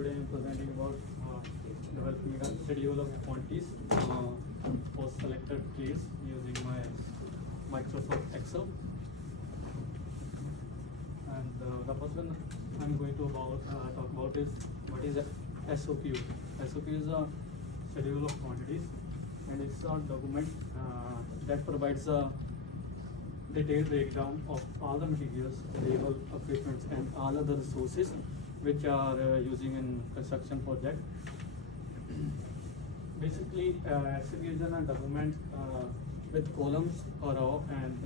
Today I'm presenting about developing a schedule of quantities for selected case using my Microsoft Excel. And the first one I'm going to talk about is what is a SOQ. SOQ is a schedule of quantities, and it's a document that provides a detailed breakdown of all the materials, labor, equipment, and all other resources which are using in construction project. Basically, SOQ is a document with columns or row, and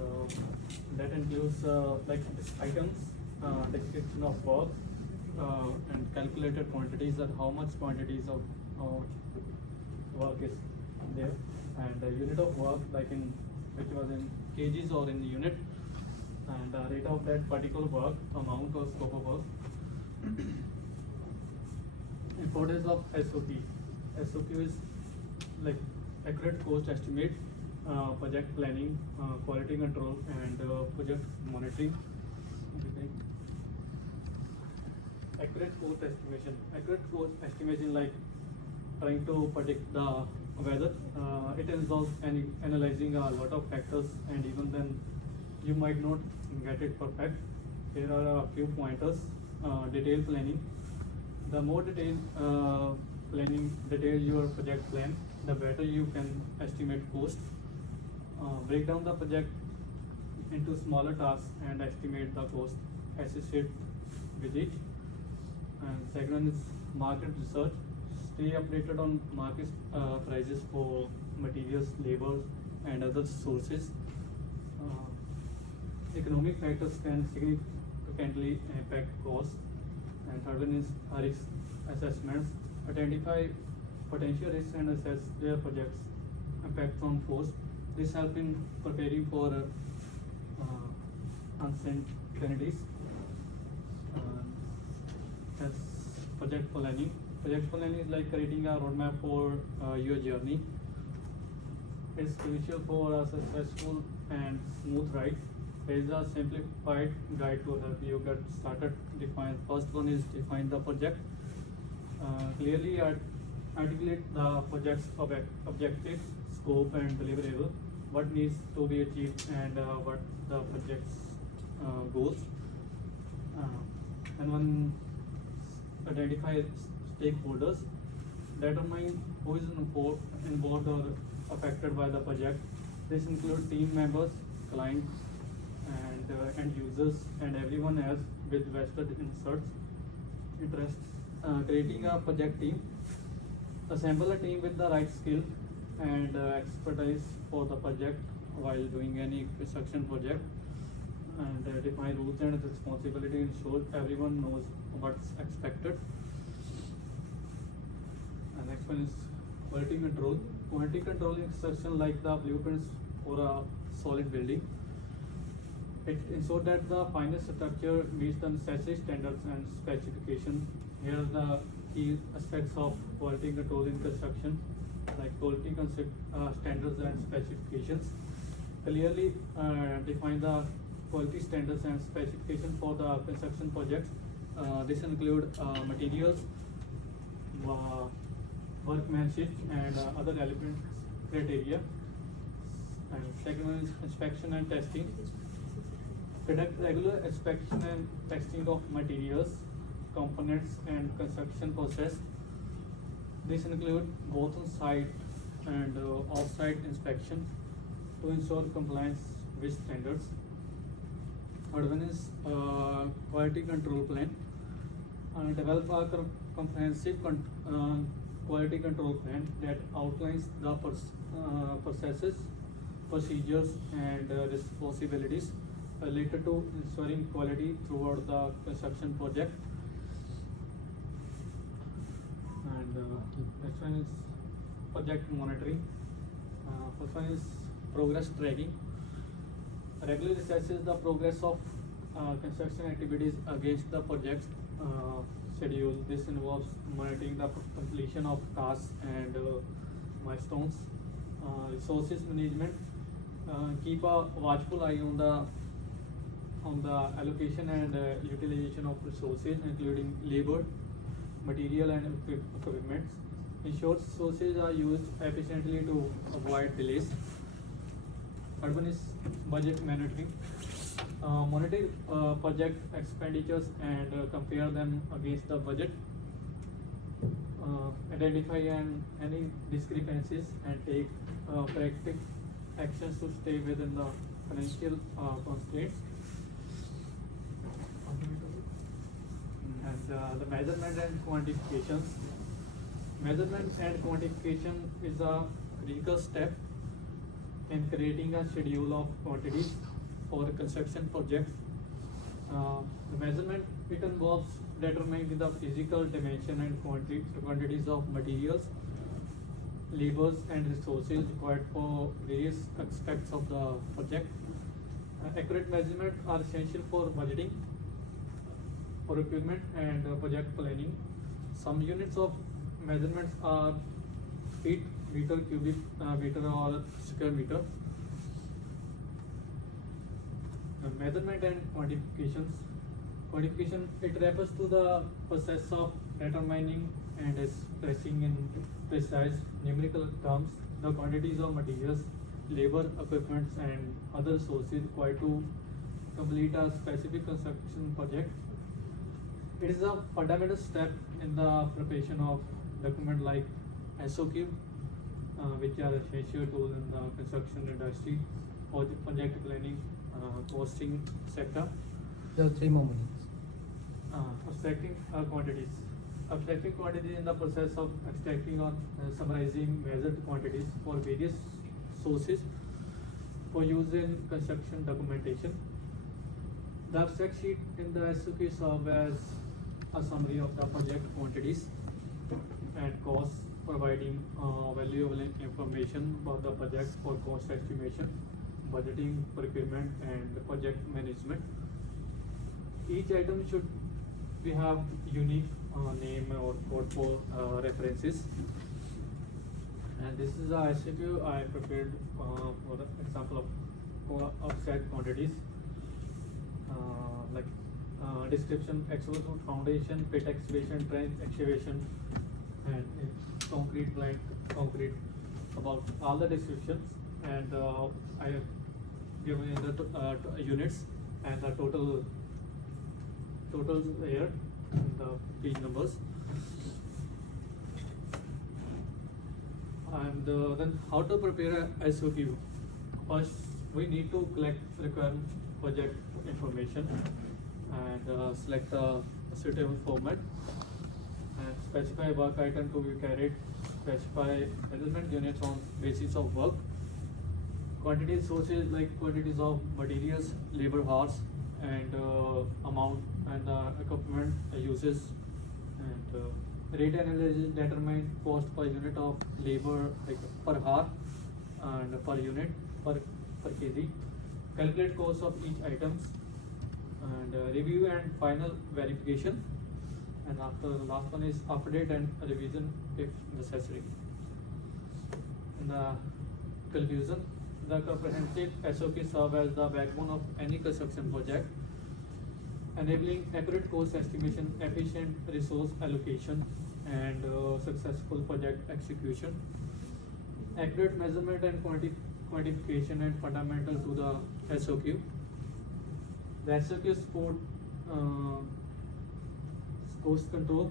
that includes like items, description of work, and calculated quantities, or how much quantities of work is there, and the unit of work, like in which was in kgs or in unit, and the rate of that particular work, amount or scope of work. Importance of SOQ. SOQ is like accurate cost estimate, project planning, quality control, and project monitoring. Accurate cost estimation. Accurate cost estimation, like trying to predict the weather. It involves analyzing a lot of factors, and even then you might not get it perfect. Here are a few pointers. Detailed planning. The more detailed detail your project plan, the better you can estimate cost. Break down the project into smaller tasks and estimate the cost associated with it. And second one is market research. Stay updated on market prices for materials, labor, and other sources. Economic factors can significantly impact costs. And third one is risk assessments. Identify potential risks and assess their project's impact on cost. This helps in preparing for uncertainties. That's project planning. Project planning is like creating a roadmap for your journey. It's crucial for a successful and smooth ride. There is a simplified guide to help you get started. First one is define the project. Clearly articulate the project's objectives, scope, and deliverable. What needs to be achieved, and what the project's goals. And one, identify stakeholders. Determine who is involved or affected by the project. This includes team members, clients, and end users, and everyone else with vested interests. Creating a project team. Assemble a team with the right skill and expertise for the project while doing any construction project. And define rules and responsibility. Ensure everyone knows what's expected. And next one is quality control. Quality control in construction, like the blueprints for a solid building. It ensures that the final structure meets the necessary standards and specifications. Here are the key aspects of quality control in construction, like quality standards and specifications. Clearly define the quality standards and specifications for the construction projects. This include materials, workmanship, and other elements criteria. And second one is inspection and testing. Conduct regular inspection and testing of materials, components, and construction process. This include both on-site and off-site inspection to ensure compliance with standards. Third one is quality control plan. Develop a comprehensive quality control plan that outlines the processes, procedures, and responsibilities related to ensuring quality throughout the construction project. And next one is project monitoring. First one is progress tracking. Regularly assesses the progress of construction activities against the project schedule. This involves monitoring the completion of tasks and milestones. Resources management. Keep a watchful eye on the allocation and utilization of resources, including labor, material and equipment. Ensure sources are used efficiently to avoid delays. Third one is budget monitoring. Monitor project expenditures and compare them against the budget. Identify any discrepancies and take practical actions to stay within the financial constraints. And the measurement and quantifications. Measurement and quantification is a critical step in creating a schedule of quantities for construction projects. The measurement, it involves determining the physical dimension and quantities of materials, labors and resources required for various aspects of the project. Accurate measurements are essential for budgeting, for procurement and project planning. Some units of measurements are feet, meter, cubic meter or square meter. Measurement and quantifications. Quantification, it refers to the process of determining and expressing in precise numerical terms the quantities of materials, labor, equipment and other sources required to complete a specific construction project. It is a fundamental step in the preparation of documents like SOQ, which are essential tools in the construction industry for the project planning, costing sector. There are 3 more minutes. Abstracting quantities. Abstracting quantities in the process of extracting or summarizing measured quantities for various sources for use in construction documentation. The abstract sheet in the SOQ serves as a summary of the project quantities and costs, providing valuable information about the project for cost estimation, budgeting, procurement, and project management. Each item should have unique name or code for references. And this is a SOQ I prepared for the example of abstract quantities. Like description, excavation, foundation, pit excavation, trench excavation, and concrete, like concrete, about all the descriptions. And I have given in the units and the totals here in the page numbers. And then how to prepare a SOQ? First, we need to collect required project information and select a suitable format and specify work item to be carried, specify measurement units on basis of work, quantity sources like quantities of materials, labor hours, and amount and equipment uses, and rate analysis determine cost per unit of labor, like per hour and per unit per kg, calculate cost of each items, and review and final verification, and after the last one is update and revision if necessary. In the conclusion, the comprehensive SOP serves as the backbone of any construction project, enabling accurate cost estimation, efficient resource allocation, and successful project execution. Accurate measurement and quantification and fundamental to the SOQ. The SOQ support cost control,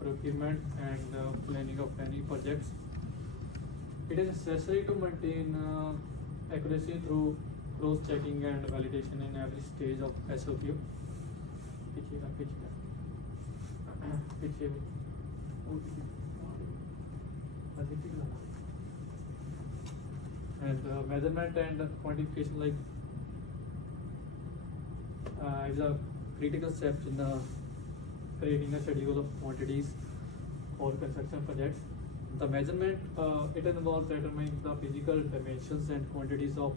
procurement, and planning of any projects. It is necessary to maintain accuracy through cross-checking and validation in every stage of SOQ. And measurement and quantification, like is a critical step in creating a schedule of quantities for construction projects. The measurement, it involves determining the physical dimensions and quantities of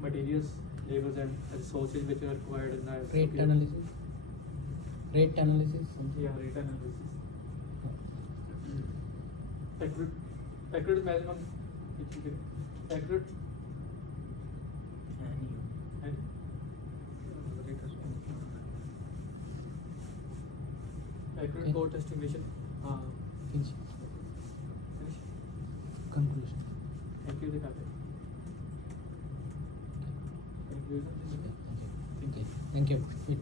materials, labors, and resources which are required in the Rate SOQ. analysis. Rate analysis. Something. Yeah, rate analysis. Accurate measurement. Accurate. And accurate Okay. code estimation. Finish. Finish. Conclusion. Thank you, दिखाते हैं. Conclusion. Okay. Thank you. Good.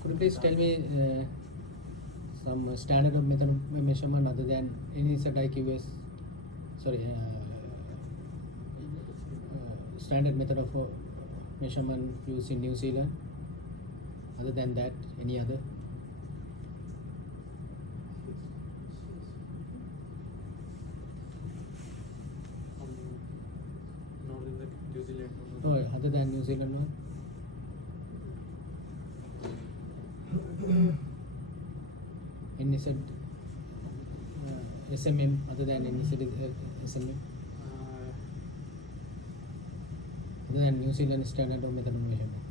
Could you please tell me some standard of method of measurement other than NEWZALAND? Sorry, standard method of measurement used in New Zealand. Other than that, any other? Not in the New Zealand. Oh, other than New Zealand one? NEWZALAND, SMM, other than NEWZALAND SMM? Other than New Zealand standard of method of measurement?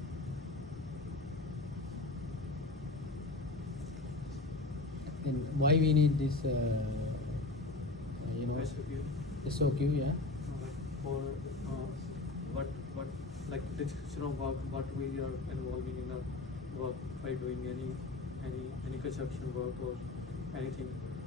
Then why we need this, SOQ, yeah? For what like description of work, what we are involving in our work by doing any construction work or anything.